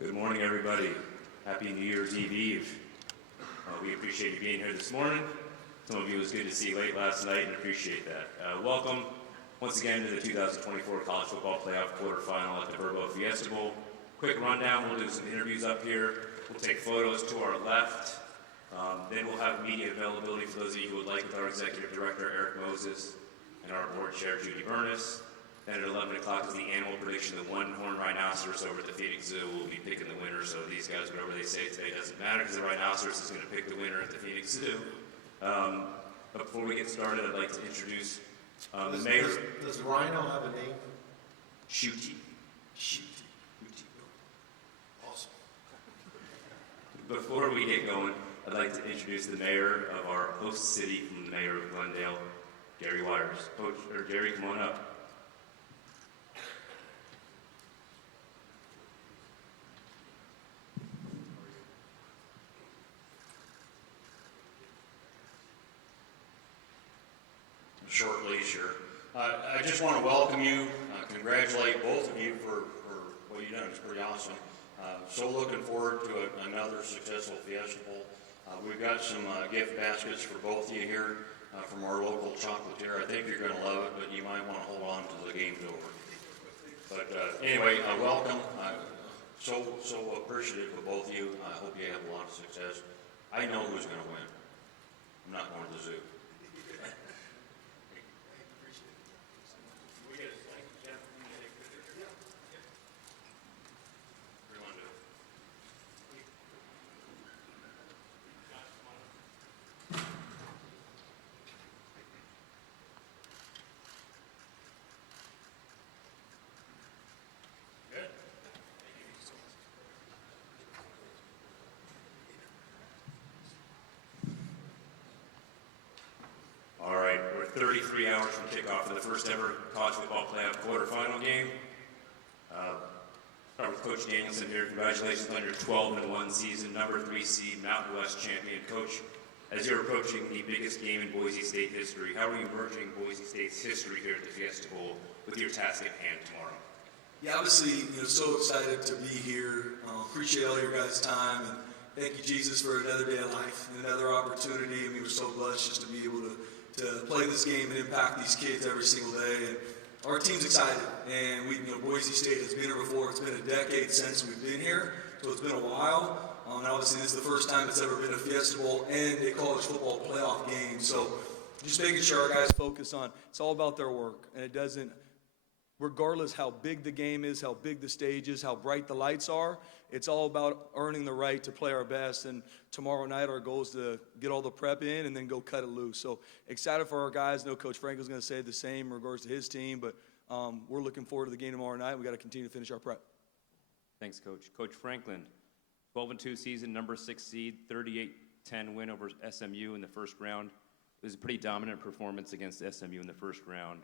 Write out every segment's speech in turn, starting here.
Good morning, everybody. Happy New Year's Eve. We appreciate you being here this morning. Some of you it was good to see late last night and appreciate that. Welcome once again to the 2024 College Football Playoff quarterfinal at the Fiesta Bowl. Quick rundown, we'll do some interviews up here. We'll take photos to our left. Then we'll have media availability for those of you who would like with our Executive Director, Eric Moses, and our Board Chair, Judy Burness. Then at 11 o'clock is the annual prediction. The one-horned rhinoceros over at the Phoenix Zoo will be picking the winner. So these guys, whatever they say today, doesn't matter because the rhinoceros is going to pick the winner at the Phoenix Zoo. But before we get started, I'd like to introduce the mayor. Does the rhino have a name? Shooty. Awesome. Before we get going, I'd like to introduce the mayor of our host city from the mayor of Glendale, Gary Wires. Coach, or Gary, come on up. Short leash here. I just want to welcome you, congratulate both of you for what you've done. It's pretty awesome. So looking forward to another successful Fiesta Bowl. We've got some gift baskets for both of you here from our local chocolatier. I think you're going to love it, but you might want to hold on till the game's over. But anyway, welcome. So appreciative of both of you. I hope you have a lot of success. I know who's going to win. I'm not going to the zoo. All right, we're 33 hours from kickoff for the first ever College Football Playoff quarterfinal game. Start with Coach Danielson here. Congratulations on your 12-1 season, number 3 seed, Mountain West champion. Coach, as you're approaching the biggest game in Boise State history, how are you merging Boise State's history here at the Fiesta Bowl with your task at hand tomorrow? Yeah, obviously, so excited to be here. Appreciate all your guys' time, and thank you, Jesus, for another day of life and another opportunity. And we were so blessed just to be able to play this game and impact these kids every single day. And our team's excited, and Boise State has been here before. It's been a decade since we've been here, so it's been a while. And obviously, this is the first time it's ever been a Fiesta Bowl and a college football playoff game. So just making sure our guys focus on it's all about their work, and it doesn't. Regardless how big the game is, how big the stage is, how bright the lights are, it's all about earning the right to play our best. And tomorrow night, our goal is to get all the prep in and then go cut it loose. So excited for our guys. I know Coach Franklin's going to say the same in regards to his team, but we're looking forward to the game tomorrow night. We got to continue to finish our prep. Thanks, Coach. Coach Franklin, 12-2 season, number 6 seed, 38-10 win over SMU in the first round. It was a pretty dominant performance against SMU in the first round,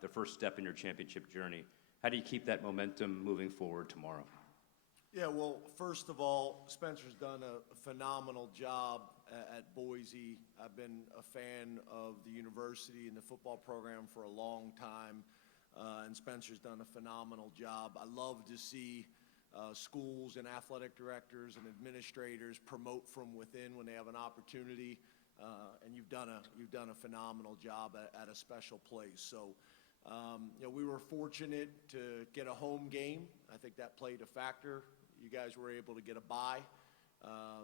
the first step in your championship journey. How do you keep that momentum moving forward tomorrow? Yeah, well, first of all, Spencer's done a phenomenal job at Boise. I've been a fan of the university and the football program for a long time, and Spencer's done a phenomenal job. I love to see schools and athletic directors and administrators promote from within when they have an opportunity. And you've done a phenomenal job at a special place. So, we were fortunate to get a home game. I think that played a factor. You guys were able to get a bye.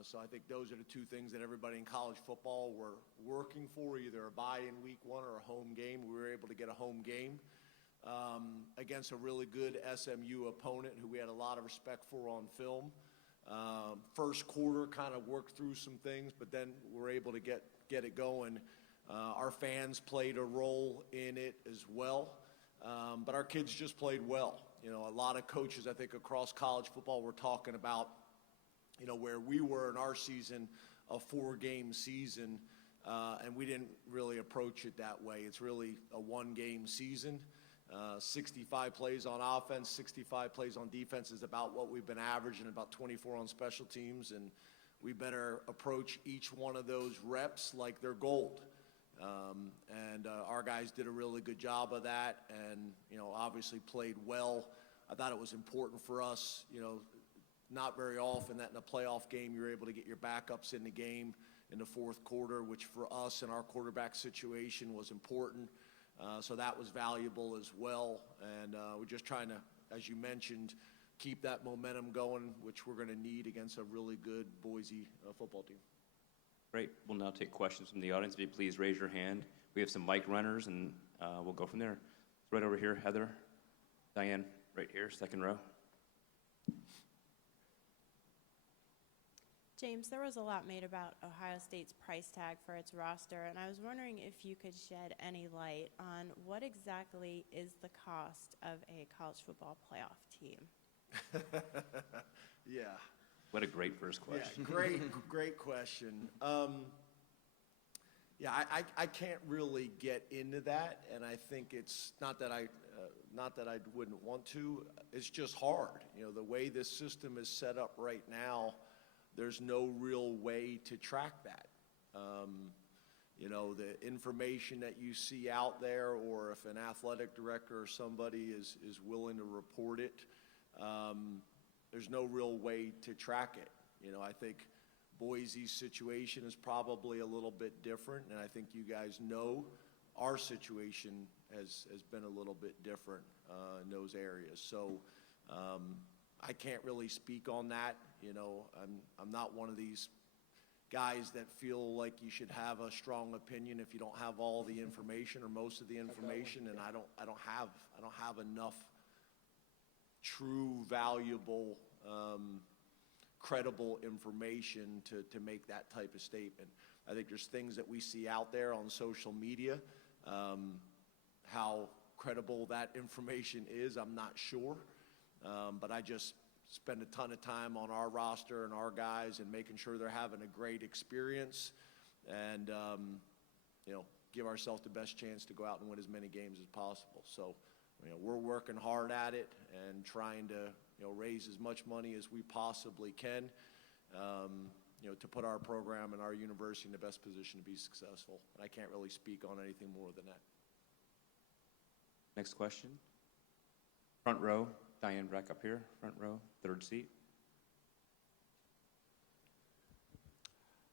So I think those are the two things that everybody in college football were working for, either a bye in week 1 or a home game. We were able to get a home game against a really good SMU opponent who we had a lot of respect for on film. First quarter kind of worked through some things, but then we're able to get it going. Our fans played a role in it as well, but our kids just played well. A lot of coaches, I think, across college football were talking about, where we were in our season, a 4-game season, and we didn't really approach it that way. It's really a 1-game season. 65 plays on offense, 65 plays on defense is about what we've been averaging, about 24 on special teams, and we better approach each one of those reps like they're gold. And our guys did a really good job of that, and obviously played well. I thought it was important for us, not very often that in a playoff game you're able to get your backups in the game in the fourth quarter, which for us in our quarterback situation was important. So that was valuable as well. And we're just trying to, as you mentioned, keep that momentum going, which we're going to need against a really good Boise football team. Great. We'll now take questions from the audience. If you please raise your hand. We have some mic runners, and we'll go from there. Right over here, Heather. Diane, right here, second row. James, there was a lot made about Ohio State's price tag for its roster, and I was wondering if you could shed any light on what exactly is the cost of a college football playoff team? Yeah. What a great first question. Yeah, great question. Yeah, I can't really get into that, and I think it's not that I wouldn't want to. It's just hard. You know, the way this system is set up right now, there's no real way to track that. You know, the information that you see out there, or if an athletic director or somebody is willing to report it, there's no real way to track it. You know, I think Boise's situation is probably a little bit different, and I think you guys know our situation has been a little bit different in those areas. So I can't really speak on that. You know, I'm not one of these guys that feel like you should have a strong opinion if you don't have all the information or most of the information, and I don't have enough true, valuable, credible information to make that type of statement. I think there's things that we see out there on social media. How credible that information is, I'm not sure. But I just spend a ton of time on our roster and our guys and making sure they're having a great experience and, you know, give ourselves the best chance to go out and win as many games as possible. So, you know, we're working hard at it and trying to, you know, raise as much money as we possibly can, you know, to put our program and our university in the best position to be successful. And I can't really speak on anything more than that. Next question. Front row. Diane, back up here. Front row, third seat.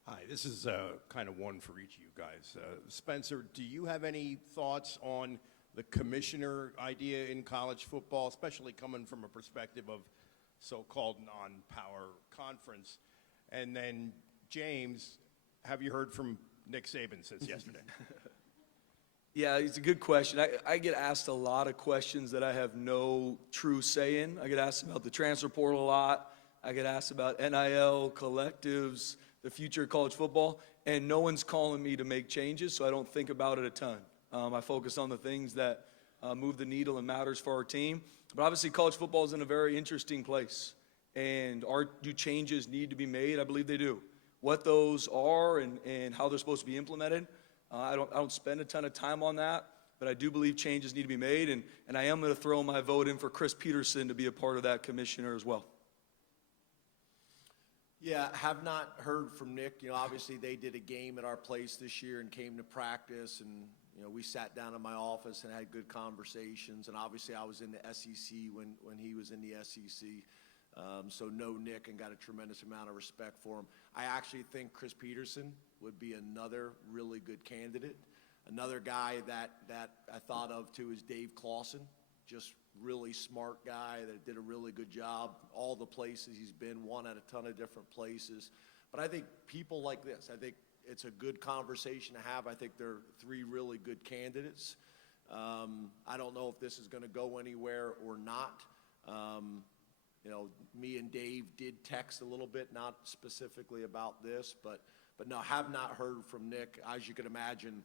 Hi, this is kind of one for each of you guys. Spencer, do you have any thoughts on the commissioner idea in college football, especially coming from a perspective of so-called non-power conference? And then, James, have you heard from Nick Saban since yesterday? Yeah, it's a good question. I get asked a lot of questions that I have no true say in. I get asked about the transfer portal a lot. I get asked about NIL, collectives, the future of college football, and no one's calling me to make changes, so I don't think about it a ton. I focus on the things that move the needle and matters for our team. But obviously, college football is in a very interesting place, and do changes need to be made? I believe they do. What those are and how they're supposed to be implemented, I don't spend a ton of time on that, but I do believe changes need to be made, and I am going to throw my vote in for Chris Peterson to be a part of that commissioner as well. Yeah, have not heard from Nick. You know, obviously they did a game at our place this year and came to practice, and you know, we sat down in my office and had good conversations. And obviously I was in the SEC when he was in the SEC. So know Nick and got a tremendous amount of respect for him. I actually think Chris Peterson would be another really good candidate. Another guy that I thought of too is Dave Clawson, just really smart guy that did a really good job. All the places he's been, won at a ton of different places. But I think people like this, I think it's a good conversation to have. I think they're three really good candidates. I don't know if this is going to go anywhere or not. You know, me and Dave did text a little bit, not specifically about this, but no, have not heard from Nick. As you can imagine,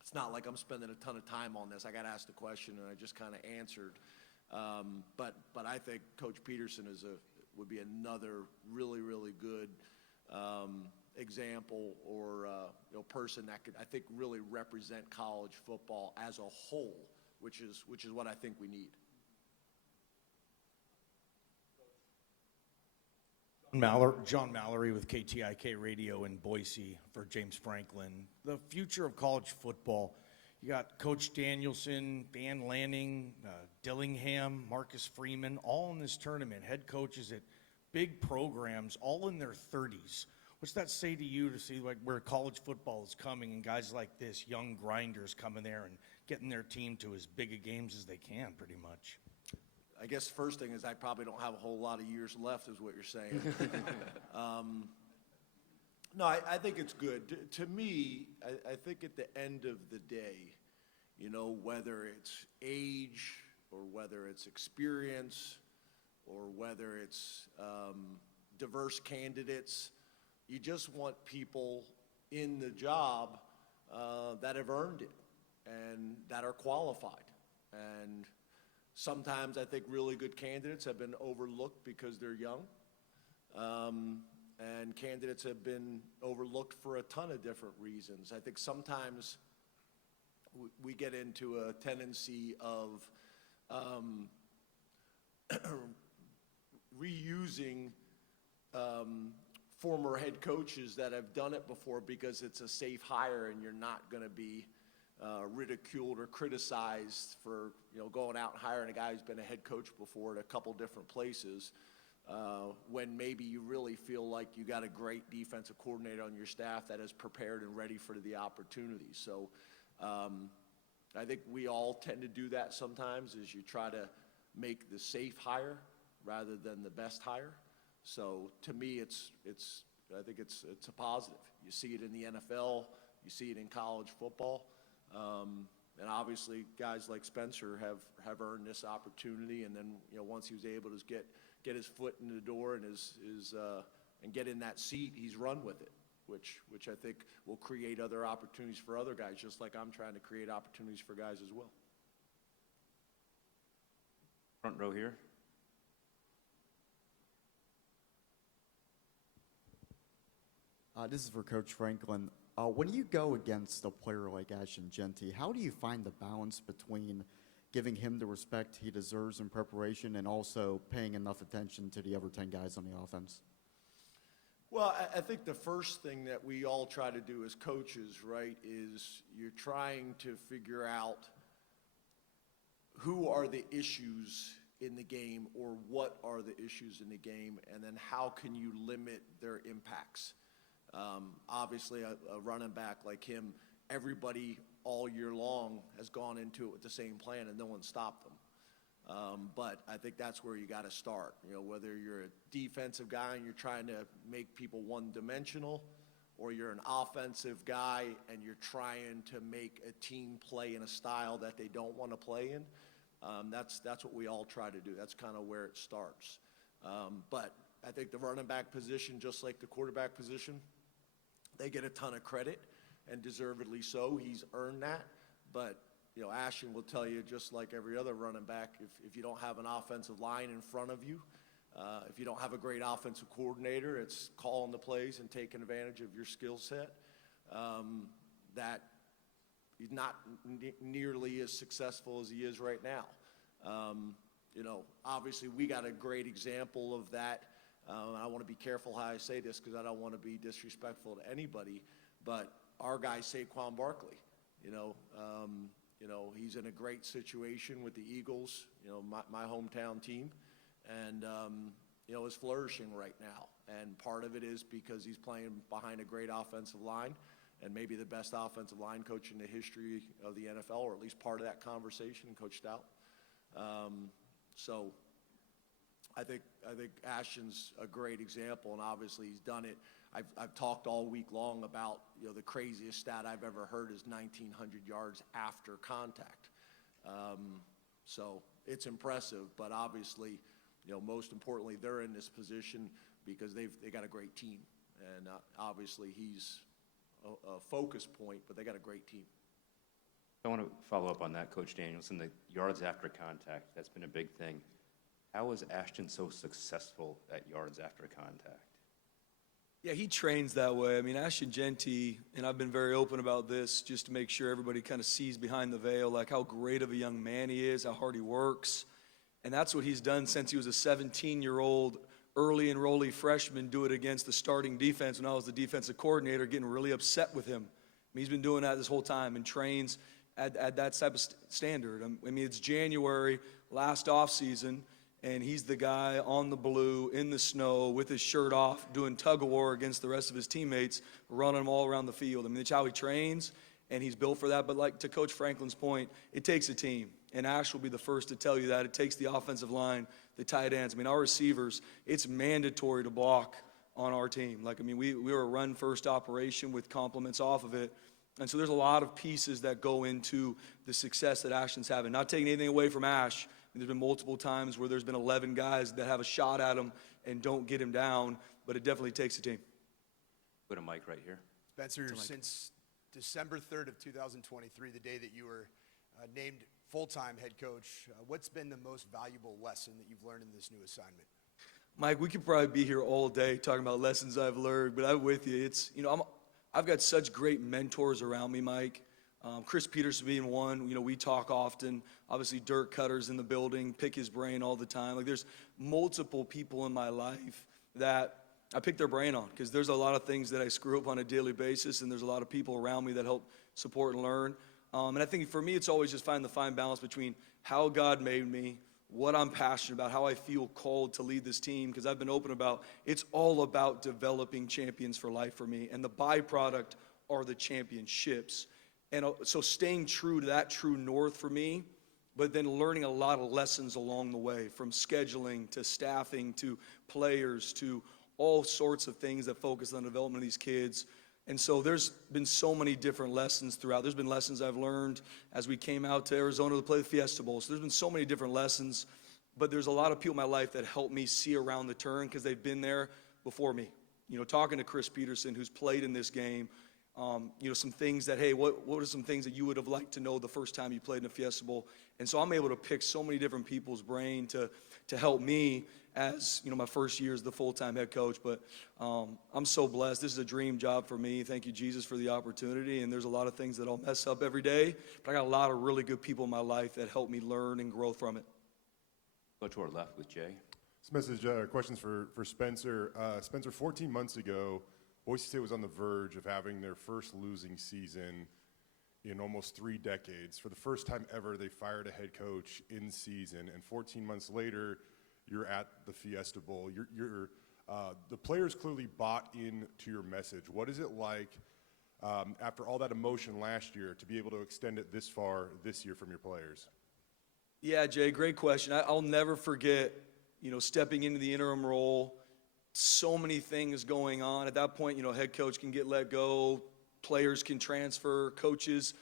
it's not like I'm spending a ton of time on this. I got asked a question and I just kind of answered. But I think Coach Peterson would be another really, really good example or you know, person that could, I think, really represent college football as a whole, which is what I think we need. John Mallory with KTIK Radio in Boise for James Franklin. The future of college football. You got Coach Danielson, Dan Lanning, Dillingham, Marcus Freeman, all in this tournament. Head coaches at big programs, all in their 30s. What's that say to you to see like where college football is coming and guys like this, young grinders coming there and getting their team to as big a games as they can, pretty much? I guess the first thing is I probably don't have a whole lot of years left, is what you're saying. No, I think it's good. To me, I think at the end of the day, you know, whether it's age or whether it's experience or whether it's diverse candidates, you just want people in the job that have earned it and that are qualified. And sometimes I think really good candidates have been overlooked because they're young. And candidates have been overlooked for a ton of different reasons. I think sometimes we get into a tendency of reusing former head coaches that have done it before because it's a safe hire and you're not going to be ridiculed or criticized for, you know, going out and hiring a guy who's been a head coach before at a couple different places. When maybe you really feel like you got a great defensive coordinator on your staff that is prepared and ready for the opportunity. So I think we all tend to do that sometimes, is you try to make the safe hire rather than the best hire. So to me, I think it's a positive. You see it in the NFL, you see it in college football. And obviously guys like Spencer have earned this opportunity, and then, you know, once he was able to get his foot in the door and and get in that seat, he's run with it, which I think will create other opportunities for other guys, just like I'm trying to create opportunities for guys as well. Front row here. This is for Coach Franklin. When you go against a player like Ashton Jeanty, how do you find the balance between giving him the respect he deserves in preparation and also paying enough attention to the other 10 guys on the offense? Well, I think the first thing that we all try to do as coaches, right, is you're trying to figure out who are the issues in the game or what are the issues in the game, and then how can you limit their impacts. Obviously, a running back like him, everybody all year long has gone into it with the same plan and no one stopped them. But I think that's where you got to start. You know, whether you're a defensive guy and you're trying to make people one-dimensional, or you're an offensive guy and you're trying to make a team play in a style that they don't want to play in, that's what we all try to do. That's kind of where it starts. But I think the running back position, just like the quarterback position, they get a ton of credit, and deservedly so. He's earned that. But, you know, Ashton will tell you, just like every other running back, if you don't have an offensive line in front of you, if you don't have a great offensive coordinator, it's calling the plays and taking advantage of your skill set, that he's not nearly as successful as he is right now. You know, obviously we got a great example of that. I want to be careful how I say this because I don't want to be disrespectful to anybody, but our guy Saquon Barkley, you know, he's in a great situation with the Eagles, you know, my hometown team, and you know, is flourishing right now. And part of it is because he's playing behind a great offensive line, and maybe the best offensive line coach in the history of the NFL, or at least part of that conversation, Coach Stout. So I think Ashton's a great example, and obviously he's done it. I've talked all week long about, you know, the craziest stat I've ever heard is 1,900 yards after contact. So it's impressive, but obviously, you know, most importantly, they're in this position because they got a great team, and obviously he's a focus point, but they got a great team. I want to follow up on that, Coach Danielson, the yards after contact. That's been a big thing. How is Ashton so successful at yards after contact? Yeah, he trains that way. I mean, Ashton Jeanty, and I've been very open about this just to make sure everybody kind of sees behind the veil, like how great of a young man he is, how hard he works. And that's what he's done since he was a 17-year-old early enrollee freshman, do it against the starting defense when I was the defensive coordinator, getting really upset with him. I mean, he's been doing that this whole time and trains at that type of standard. I mean, it's January, last offseason, and he's the guy on the blue, in the snow, with his shirt off, doing tug-of-war against the rest of his teammates, running them all around the field. I mean, that's how he trains, and he's built for that. But like to Coach Franklin's point, it takes a team, and Ash will be the first to tell you that. It takes the offensive line, the tight ends. I mean, our receivers, it's mandatory to block on our team. Like, I mean, we were a run-first operation with compliments off of it. And so there's a lot of pieces that go into the success that Ashton's having. Not taking anything away from Ash. There's been multiple times where there's been 11 guys that have a shot at him and don't get him down, but it definitely takes a team. Put a mic right here. Spencer, since December 3rd of 2023, the day that you were named full-time head coach, what's been the most valuable lesson that you've learned in this new assignment? Mike, we could probably be here all day talking about lessons I've learned, but I'm with you. It's, you know, I've got such great mentors around me, Mike. Chris Peterson being one. You know, we talk often. Obviously, Dirk Cutter's in the building, pick his brain all the time. Like, there's multiple people in my life that I pick their brain on, because there's a lot of things that I screw up on a daily basis, and there's a lot of people around me that help support and learn. And I think for me, it's always just finding the fine balance between how God made me, what I'm passionate about, how I feel called to lead this team, because I've been open about it's all about developing champions for life for me, and the byproduct are the championships. And so staying true to that true north for me, but then learning a lot of lessons along the way, from scheduling to staffing to players to all sorts of things that focus on the development of these kids. And so there's been so many different lessons throughout. There's been lessons I've learned as we came out to Arizona to play the Fiesta Bowl. So there's been so many different lessons, but there's a lot of people in my life that help me see around the turn because they've been there before me. You know, talking to Chris Peterson, who's played in this game, you know, some things that, hey, what are some things that you would have liked to know the first time you played in the Fiesta Bowl? And so I'm able to pick so many different people's brain to help me as, you know, my first year as the full-time head coach. But I'm so blessed. This is a dream job for me. Thank you, Jesus, for the opportunity. And there's a lot of things that I'll mess up every day, but I got a lot of really good people in my life that help me learn and grow from it. Go to our left with Jay. This message, questions for Spencer. Spencer, 14 months ago, Boise State was on the verge of having their first losing season in almost 3 decades. For the first time ever, they fired a head coach in season, and 14 months later, you're at the Fiesta Bowl. The players clearly bought into your message. What is it like, after all that emotion last year, to be able to extend it this far this year from your players? Yeah, Jay, great question. I'll never forget, you know, stepping into the interim role, so many things going on. At that point, you know, head coach can get let go, players can transfer, coaches.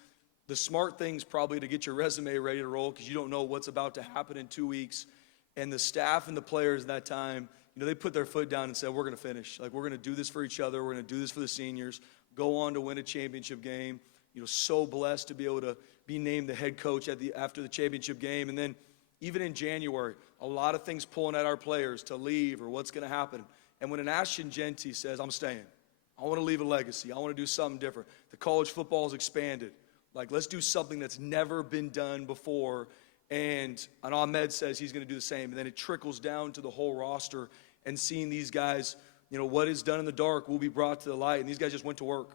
The smart thing's probably to get your resume ready to roll because you don't know what's about to happen in 2 weeks. And the staff and the players at that time, you know, they put their foot down and said, we're going to finish. Like, we're going to do this for each other. We're going to do this for the seniors, go on to win a championship game. You know, so blessed to be able to be named the head coach after the championship game. And then even in January, a lot of things pulling at our players to leave or what's going to happen. And when an Ashton Jeanty says, I'm staying, I want to leave a legacy, I want to do something different. The college football has expanded. Like, let's do something that's never been done before. And Ahmed says he's going to do the same. And then it trickles down to the whole roster and seeing these guys, you know, what is done in the dark will be brought to the light. And these guys just went to work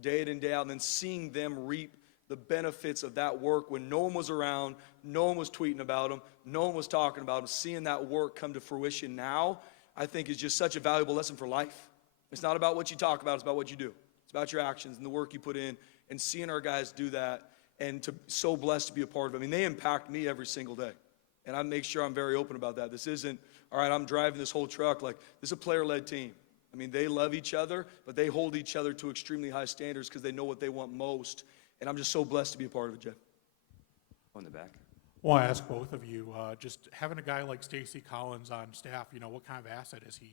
day in and day out. And then seeing them reap the benefits of that work when no one was around, no one was tweeting about them, no one was talking about them, seeing that work come to fruition now, I think is just such a valuable lesson for life. It's not about what you talk about, it's about what you do. It's about your actions and the work you put in, and seeing our guys do that, and so blessed to be a part of it. I mean, they impact me every single day, and I make sure I'm very open about that. This isn't, all right, I'm driving this whole truck. Like, this is a player-led team. I mean, they love each other, but they hold each other to extremely high standards because they know what they want most, and I'm just so blessed to be a part of it, Jeff. On the back. Well, I ask both of you, just having a guy like Stacy Collins on staff, you know, what kind of asset is he?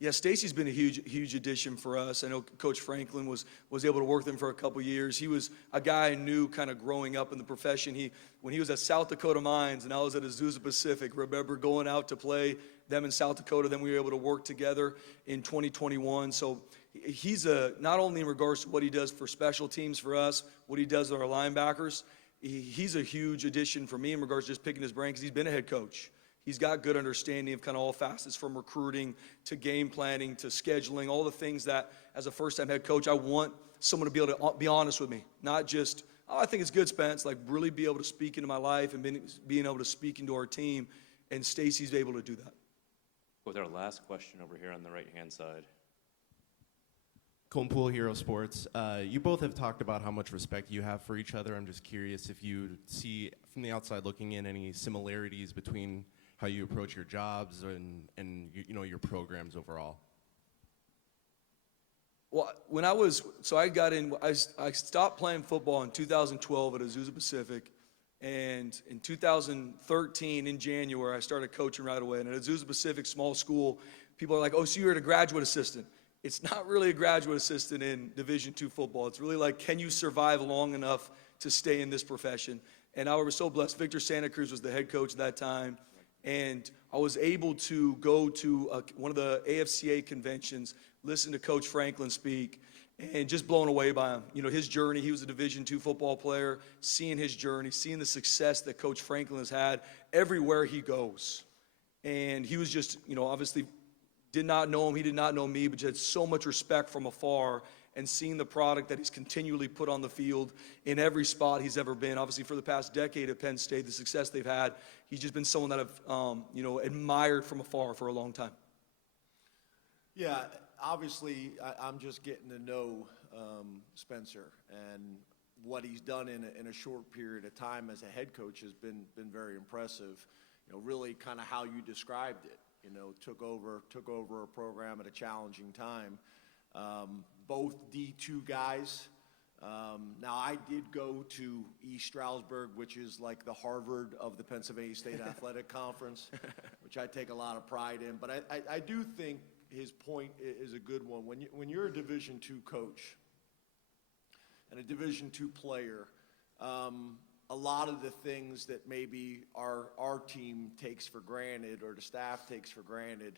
Yeah, Stacy's been a huge addition for us. I know Coach Franklin was able to work with him for a couple years. He was a guy I knew kind of growing up in the profession. When he was at South Dakota Mines and I was at Azusa Pacific, remember going out to play them in South Dakota, then we were able to work together in 2021. So he's not only in regards to what he does for special teams for us, what he does with our linebackers, he's a huge addition for me in regards to just picking his brain because he's been a head coach. He's got good understanding of kind of all facets from recruiting to game planning to scheduling, all the things that as a first-time head coach, I want someone to be able to be honest with me, not just, oh, I think it's good, Spence, like really be able to speak into my life and being able to speak into our team. and Stacy's able to do that. With our last question over here on the right-hand side. Colton Poole, Hero Sports. You both have talked about how much respect you have for each other. I'm just curious if you see, from the outside looking in, any similarities between how you approach your jobs and your programs overall. Well, I stopped playing football in 2012 at Azusa Pacific, and in 2013, in January, I started coaching right away. And at Azusa Pacific, small school, people are like, oh, so you're a graduate assistant. It's not really a graduate assistant in Division II football. It's really like, can you survive long enough to stay in this profession? And I was so blessed. Victor Santa Cruz was the head coach at that time, and I was able to go to one of the AFCA conventions, listen to Coach Franklin speak, and just blown away by him. You know, his journey, he was a Division II football player, seeing his journey, seeing the success that Coach Franklin has had everywhere he goes. And he was just, obviously did not know him, he did not know me, but just had so much respect from afar, and seeing the product that he's continually put on the field in every spot he's ever been. Obviously, for the past decade at Penn State, the success they've had, he's just been someone that I've, admired from afar for a long time. Yeah, obviously, I'm just getting to know Spencer, and what he's done in a short period of time as a head coach has been very impressive. Really kind of how you described it. Took over a program at a challenging time. Both D2 guys. Now, I did go to East Stroudsburg, which is like the Harvard of the Pennsylvania State Athletic Conference, which I take a lot of pride in. But I do think his point is a good one. When you're a Division II coach and a Division II player, a lot of the things that maybe our team takes for granted or the staff takes for granted,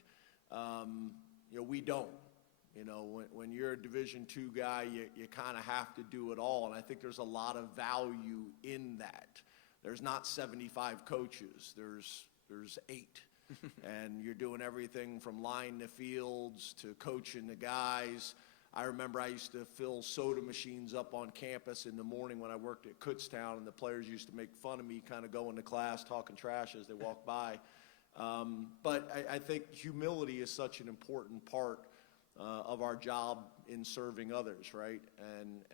we don't. When you're a Division II guy, you kind of have to do it all, and I think there's a lot of value in that. There's not 75 coaches. There's 8. And you're doing everything from line the fields to coaching the guys. I remember I used to fill soda machines up on campus in the morning when I worked at Kutztown, and the players used to make fun of me kind of going to class talking trash as they walked by. But I think humility is such an important part of our job in serving others, right?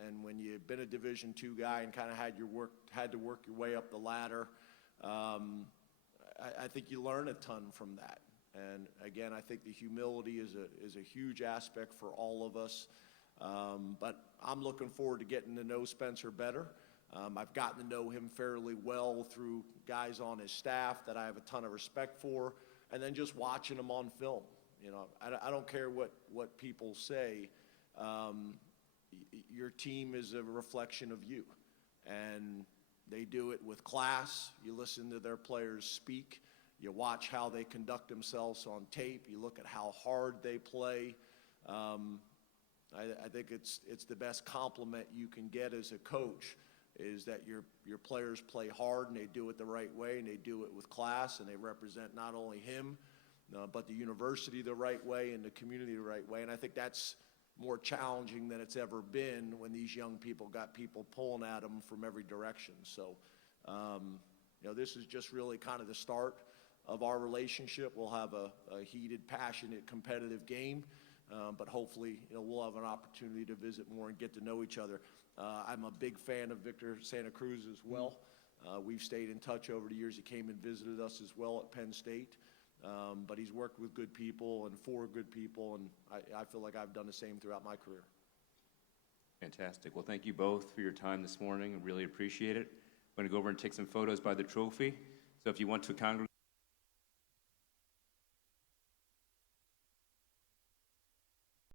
And when you've been a Division II guy and kind of had to work your way up the ladder, I think you learn a ton from that. And again, I think the humility is a huge aspect for all of us. But I'm looking forward to getting to know Spencer better. I've gotten to know him fairly well through guys on his staff that I have a ton of respect for, and then just watching him on film. I don't care what people say. Your team is a reflection of you, and they do it with class. You listen to their players speak. You watch how they conduct themselves on tape. You look at how hard they play. I think it's the best compliment you can get as a coach is that your players play hard and they do it the right way and they do it with class and they represent not only him, but the university the right way and the community the right way. And I think that's more challenging than it's ever been when these young people got people pulling at them from every direction. So, this is just really kind of the start of our relationship. We'll have a heated, passionate, competitive game, but hopefully, we'll have an opportunity to visit more and get to know each other. I'm a big fan of Victor Santa Cruz as well. We've stayed in touch over the years. He came and visited us as well at Penn State. But he's worked with good people and for good people, and I feel like I've done the same throughout my career. Fantastic. Well, thank you both for your time this morning. I really appreciate it. I'm going to go over and take some photos by the trophy. So if you want to congregate